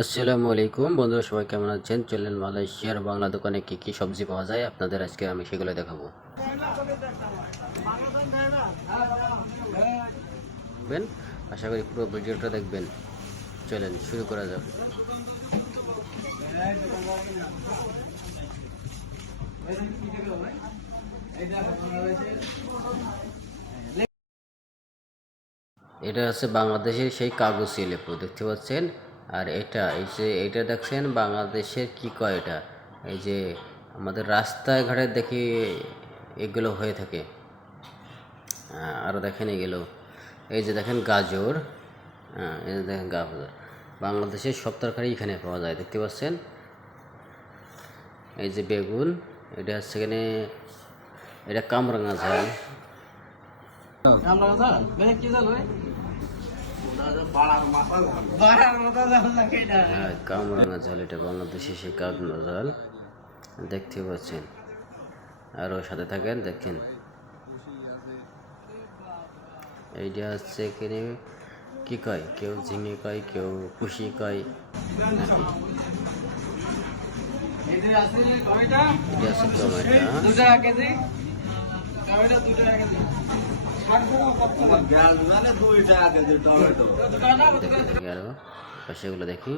আসসালামু আলাইকুম। বন্ধুরা, সবাই কেমন আছেন? চলেন মালয়েশিয়ার বাংলা দোকানে কি কি সবজি পাওয়া যায়। আপনাদের আজকে আমি সেগুলো দেখাবো। দেখবেন? আশা করি পুরো ভিডিওটা দেখবেন। চলেন, শুরু করা যাক। এটা হচ্ছে বাংলাদেশের সেই কাগজি লেপু, দেখতে পাচ্ছেন? আর এটা, এই যে এটা দেখছেন বাংলাদেশের কি কয় এটা? এই যে আমাদের রাস্তায় ঘাটে দেখি এগুলো হয়ে থাকে। আরও দেখেন এগুলো। এই যে দেখেন গাজর। হ্যাঁ এই দেখেন গাজর। বাংলাদেশের সব তরকারি এখানে পাওয়া যায়, দেখতে পাচ্ছেন? এই যে বেগুন, এটা হচ্ছে এখানে, এটা কামরাঙা ঝাল। জান বেশ কি জানো হ্যাঁ কামরাঙা ঝাল এটা বাংলাদেশি সেই ঝাল। দেখতে পাচ্ছেন। আরও সাথে থাকেন দেখেন। এইটা হচ্ছে এখানে কি কয়? কেউ ঝিঙে কয় কেউ কুশি কয়। নাকি এদের আছে টমেটো। টাকা কেজি দেখে দেখি দেখি।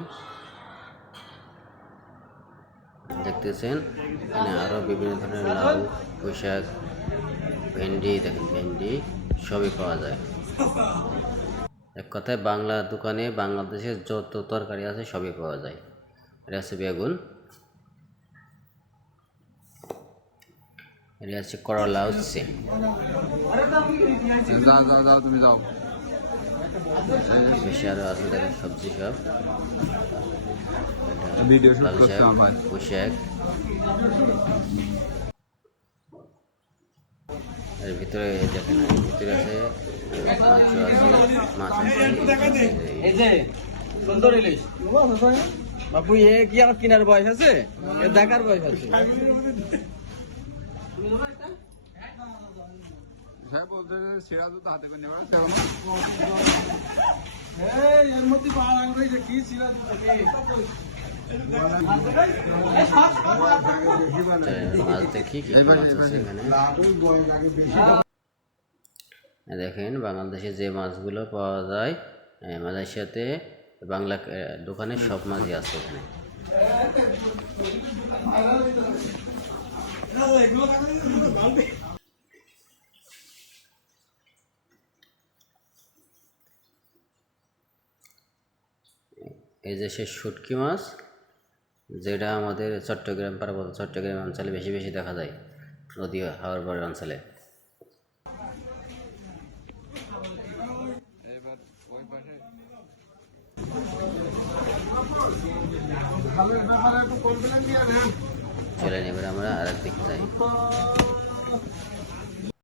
দেখতেছেন? এখানে আরও বিভিন্ন ধরনের লাউ পোশাক ভেন্ডি দেখেন ভেন্ডি সবই পাওয়া যায়। এক কথায় বাংলা দোকানে বাংলাদেশের যত তরকারি আছে সবই পাওয়া যায়। এটা হচ্ছে বেগুন এটা হচ্ছে করলা হচ্ছে। যাও যাও যাও তুমি যাও। বেশি আরও আছে দেখেন সবজি সব। এটা ভিডিও শুট লাল করতে আমার। পোশাক এর ভিতরে দেখেন ভিতরে আছে মাছও আছে মাছ আছে এই যে সুন্দর ইলিশ। বাবু এ কি আমার কিনার বয়স আছে? এ দেখার বয়স আছে। সাহেব বলতে যে সেরা তো হাতে করে নেওয়া তেমন এর মধ্যে পাওয়া লাগবে যে কি দেখেন বাংলাদেশে যে মাছগুলো পাওয়া যায় মালয়েশিয়াতে বাংলা দোকানে সব মাছই আছে এখানে। এই যে সে শুটকি মাছ, যেটা আমাদের চট্টগ্রাম পার্বত্য চট্টগ্রাম অঞ্চলে বেশি বেশি দেখা যায়, নদী হাওয়ার পরের অঞ্চলে। পাশে চলেন এবার আমরা আর দিকে যাই